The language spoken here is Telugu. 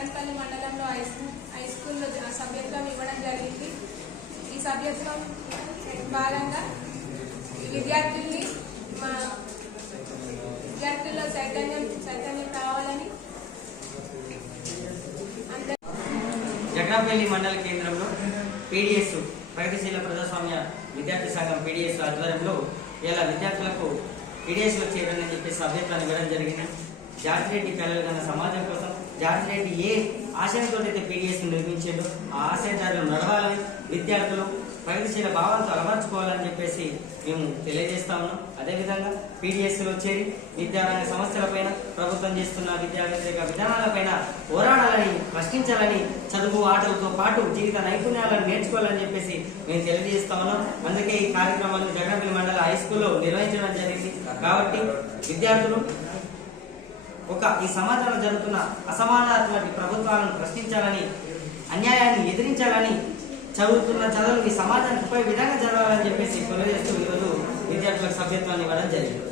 మదనపల్లి మండలంలో హై స్కూల్ హై స్కూల్లో జ- సభ్యత్వం ఇవ్వడం జరిగింది. ఈ సభ్యత్వం భాగంగా విద్యార్థుల్ని మా విద్యార్థుల్లో చైతన్యం చైతన్యం కావాలని అందరూ జగనాపల్లి మండల కేంద్రంలో పీడిఎస్ ప్రగతిశీల ప్రజాస్వామ్య విద్యార్థి సంఘం పీడిఎస్ ఆధ్వర్యంలో ఇలా విద్యార్థులకు పీడిఎస్లో చేరాలని చెప్పి సభ్యత్వాన్ని ఇవ్వడం జరిగింది. జాతిరెడ్డి కళలు సమాజం కోసం జాతిరెడ్డి ఏ ఆశయంతో అయితే పీడిఎస్ నిర్మించాడు ఆ ఆశయదారులు నడవాలని విద్యార్థులు ప్రగతిశీల భావంతో అలవర్చుకోవాలని చెప్పేసి మేము తెలియజేస్తా ఉన్నాం అదేవిధంగా పీడిఎస్లో చేరి విద్యారంగ సమస్యలపైన ప్రభుత్వం చేస్తున్న విద్యా వ్యతిరేక విధానాలపైన పోరాడాలని ప్రశ్నించాలని చదువు ఆటలతో పాటు జీవిత నైపుణ్యాలను నేర్చుకోవాలని చెప్పేసి మేము తెలియజేస్తా ఉన్నాం. అందుకే ఈ కార్యక్రమాన్ని జగన్పల్లి మండల హై స్కూల్లో నిర్వహించడం జరిగింది. కాబట్టి విద్యార్థులు ఒక ఈ సమాజంలో జరుగుతున్న అసమానటువంటి ప్రభుత్వాలను ప్రశ్నించాలని అన్యాయాన్ని ఎదిరించాలని చదువుతున్న చదువులు ఈ సమాజానికి ఉపయోగ విధంగా జరగాలని చెప్పేసి తెలియజేస్తూ ఈరోజు విద్యార్థులకు సభ్యత్వాన్ని ఇవ్వడం జరిగింది.